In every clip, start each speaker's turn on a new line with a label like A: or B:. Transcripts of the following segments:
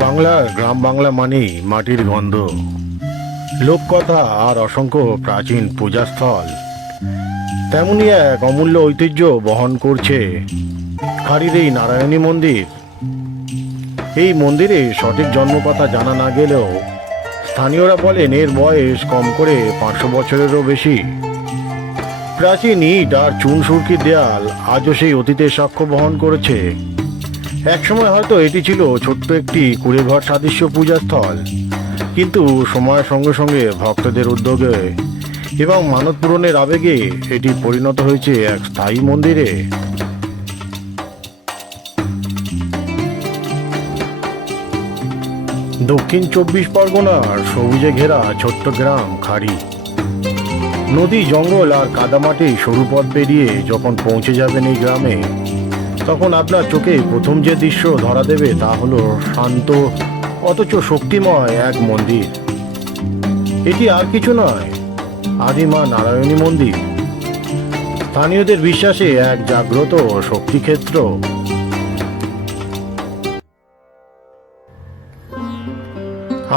A: বাংলার গ্রাম বাংলা মানেই মাটির গন্ধ। লোককথা আর অসংখ্য প্রাচীন পূজাস্থল। তেমনই এক অমূল্য ঐতিহ্য বহন করছে খাড়ির এই নারায়ণী মন্দির। এই মন্দিরে সঠিক জন্মকথা জানা না গেলেও স্থানীয়রা বলেন, এর বয়স কম করে পাঁচশো বছরেরও বেশি। প্রাচীন ইট আর চুন সুরকির দেয়াল আজও সেই অতীতের সাক্ষ্য বহন করেছে। একসময় হয়তো এটি ছিল ছোট্ট একটি কুড়েঘর সাদৃশ্য পূজাস্থল, কিন্তু সময়ের সঙ্গে সঙ্গে ভক্তদের উদ্যোগে এবং মানত পূরণের আবেগে এটি পরিণত হয়েছে এক স্থায়ী মন্দিরে। দক্ষিণ চব্বিশ পরগনার সবুজে ঘেরা ছোট্ট গ্রাম খাড়ি। নদী, জঙ্গল আর কাদামাটি সরু পথ পেরিয়ে যখন পৌঁছে যাবেন এই গ্রামে, তখন আপনার চোখে প্রথম যে দৃশ্য ধরা দেবে তা হলো শান্ত, অথচ শক্তিময় এক মন্দির। এটি আর কিছু নয়, আদিমা নারায়ণী মন্দির। স্থানীয়দের বিশ্বাসে এক জাগ্রত শক্তিক্ষেত্র।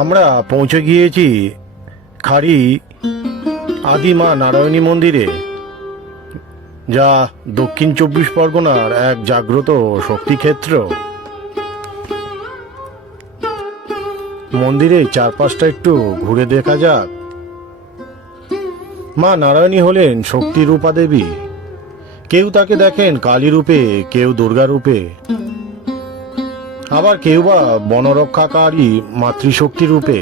A: আমরা পৌঁছে গিয়েছি খাড়ি আদিমা নারায়ণী মন্দিরে, যা দক্ষিণ চব্বিশ পরগনার এক জাগ্রত শক্তিক্ষেত্র। মন্দিরে চারপাশটা একটু ঘুরে দেখা যাক। মা নারায়ণী হলেন শক্তি রূপা দেবী। কেউ তাকে দেখেন কালী রূপে কেউ দুর্গা রূপে আবার কেউ বা বনরক্ষাকারী মাতৃশক্তি রূপে?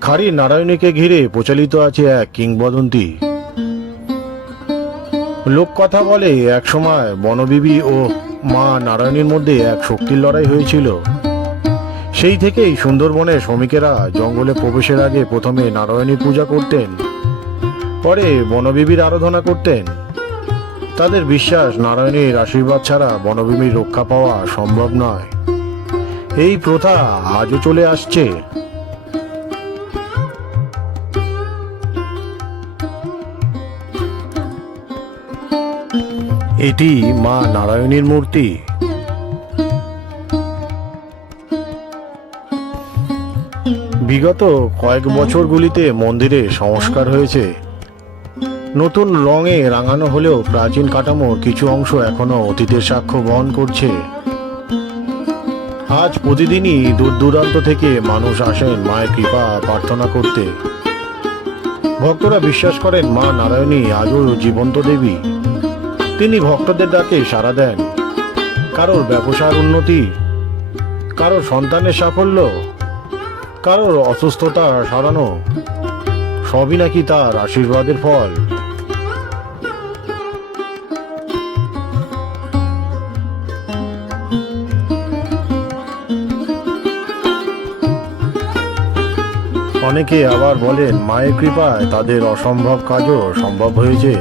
A: খাড়ি নারায়ণীকে ঘিরে প্রচলিত আছে এক কিংবদন্তি। লোক কথা বলে, একসময় বনবিবি ও মা নারায়ণীর মধ্যে এক শক্তির লড়াই হয়েছিল। সেই থেকেই সুন্দরবনের শ্রমিকেরা জঙ্গলে প্রবেশের আগে প্রথমে নারায়ণী পূজা করতেন, পরে বনবিবির আরাধনা করতেন। তাদের বিশ্বাস নারায়ণের আশীর্বাদ ছাড়া বনবিবির রক্ষা পাওয়া সম্ভব নয়। এই প্রথা আজও চলে আসছে। এটি মা নারায়ণীর মূর্তি। বিগত কয়েক বছরগুলিতে মন্দিরে সংস্কার হয়েছে। নতুন রঙে রাঙানো হলেও প্রাচীন কাঠামোর কিছু অংশ এখনও অতীতের সাক্ষ্য বহন করছে। আজ প্রতিদিনই দূর দূরান্ত থেকে মানুষ আসেন মায়ের কৃপা প্রার্থনা করতে। ভক্তরা বিশ্বাস করেন মা নারায়ণী আজও জীবন্ত দেবী। তিনি ভক্তদের ডাকে সাড়া দেন। কারোর ব্যবসার উন্নতি, কারোর সন্তানের সাফল্য, কারোর অসুস্থতা সারানো, সবই নাকি তার আশীর্বাদের ফল। অনেকে আবার বলেন, মায়ের কৃপায় তাদের অসম্ভব কাজও সম্ভব হয়েছে।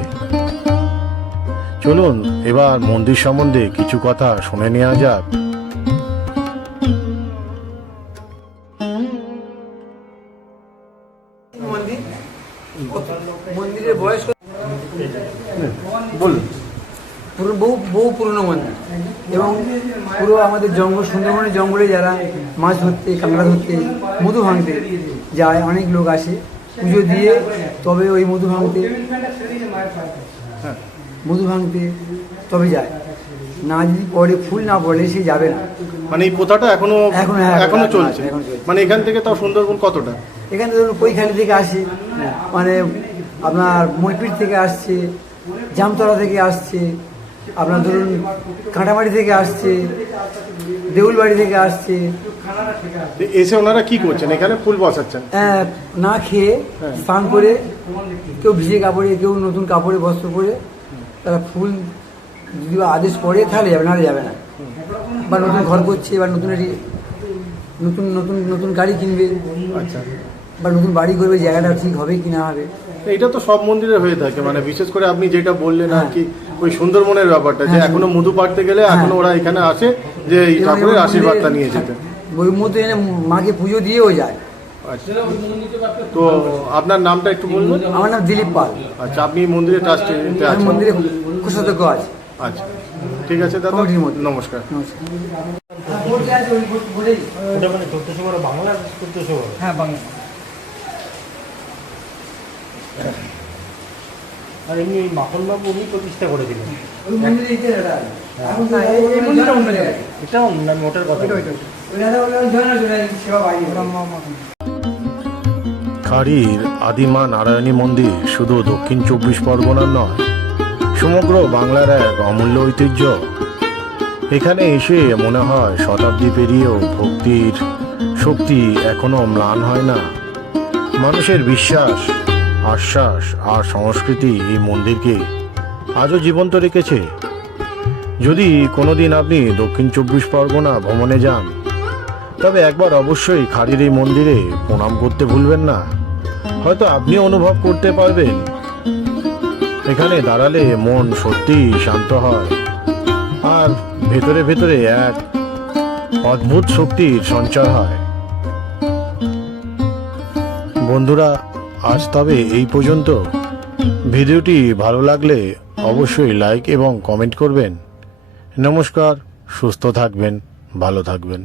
A: চলুন, এবার মন্দির সম্বন্ধে কিছু কথা শুনে নেওয়া যাক।
B: মন্দির? মন্দিরের বয়স
A: বলুন।
B: পুরো বহু বহু পুরনো মন্দির। এবং পুরো আমাদের জঙ্গল সুন্দরবনের জঙ্গলে যারা মাছ ধরতে কাঁকড়া ধরতে মধু ভাঙতে যায় অনেক লোক আসে। পুজো দিয়ে তবে ওই মধু ভাঙতে মধু ভাঙতে তবে যায়। না যদি পড়ে ফুল না পড়ে সে যাবে না।
A: মানে এই প্রথাটা এখনও
B: এখনও, হ্যাঁ,
A: চলছে। মানে এখান থেকে তাও সুন্দরবন কতটা?
B: এখান থেকে ধরুন কৈখালি থেকে আসে মানে আপনার মইপিট থেকে আসছে জামতলা থেকে আসছে আপনার ধরুন কাঁটামারি থেকে আসছে দেউলবাড়ি থেকে আসছে।
A: এসে ওনারা কি করছেন? এখানে ফুল বসাচ্ছেন?
B: আহ, না খেয়ে স্নান করে কেউ ভিজে কাপড়ে কেউ নতুন কাপড়ে বস্ত্র পরে তারা ফুল যদি আদেশ করে তাহলে যাবে নাহলে যাবে না। বা নতুন ঘর করছে বা নতুন একটি নতুন নতুন নতুন গাড়ি কিনবে।
A: আচ্ছা।
B: বা নতুন বাড়ি করবে জায়গাটা ঠিক হবে কি না হবে।
A: এটা তো সব মন্দিরে হয়ে থাকে মানে বিশেষ করে আপনি যেটা বললেন আর
B: হ্যাঁ।
A: কি ওই সুন্দরবনের ব্যাপারটা যে
B: হ্যাঁ,
A: এখনও মধু পাড়তে গেলে
B: হ্যাঁ।
A: এখনও ওরা এখানে আসে যে এই ঠাকুরের আশীর্বাদটা নিয়ে যেতে।
B: ওই মধ্যে এনে মাকে পুজো দিয়েও যায়।
A: আচ্ছা। তো আপনার নামটা একটু বলবেন
B: আমার নাম দিলীপ পাল।
A: আচ্ছা আপনি
B: মন্দিরে
A: আছেন।
B: মন্দিরে কোষাধ্যক্ষ আছি।
A: আচ্ছা ঠিক আছে দাদা। নমস্কার।
B: নমস্কার।
C: ওটা মানে
B: হ্যাঁ বাংলা।
C: আর এমনি ওই মাখনবাবু উনি প্রতিষ্ঠা করেছিলেন।
B: ওই মন্দিরে এই যে দাদা এখন না, এই- এই অন্য জায়গায়
C: এটাও আমি ওটার কথা
A: খাড়ির আদিমা নারায়ণী মন্দির শুধু দক্ষিণ চব্বিশ পরগনার নয় সমগ্র বাংলার এক অমূল্য ঐতিহ্য। এখানে এসে মনে হয় শতাব্দী পেরিয়েও ভক্তির শক্তি এখনও ম্লান হয় না। মানুষের বিশ্বাস আশ্বাস আর সংস্কৃতি এই মন্দিরকে আজও জীবন্ত রেখেছে। যদি কোনোদিন আপনি দক্ষিণ চব্বিশ পরগনা ভ্রমণে যান, তবে একবার অবশ্যই খাড়ির এই মন্দিরে প্রণাম করতে ভুলবেন না। হয়তো আপনি অনুভব করতে পারবেন। এখানে দাঁড়ালে মন সত্যি শান্ত হয় আর ভেতরে ভেতরে এক অদ্ভুত শক্তির সঞ্চার হয়। বন্ধুরা আজ তবে এই পর্যন্ত। ভিডিওটি ভালো লাগলে অবশ্যই লাইক এবং কমেন্ট করবেন। নমস্কার, সুস্থ থাকবেন, ভালো থাকবেন।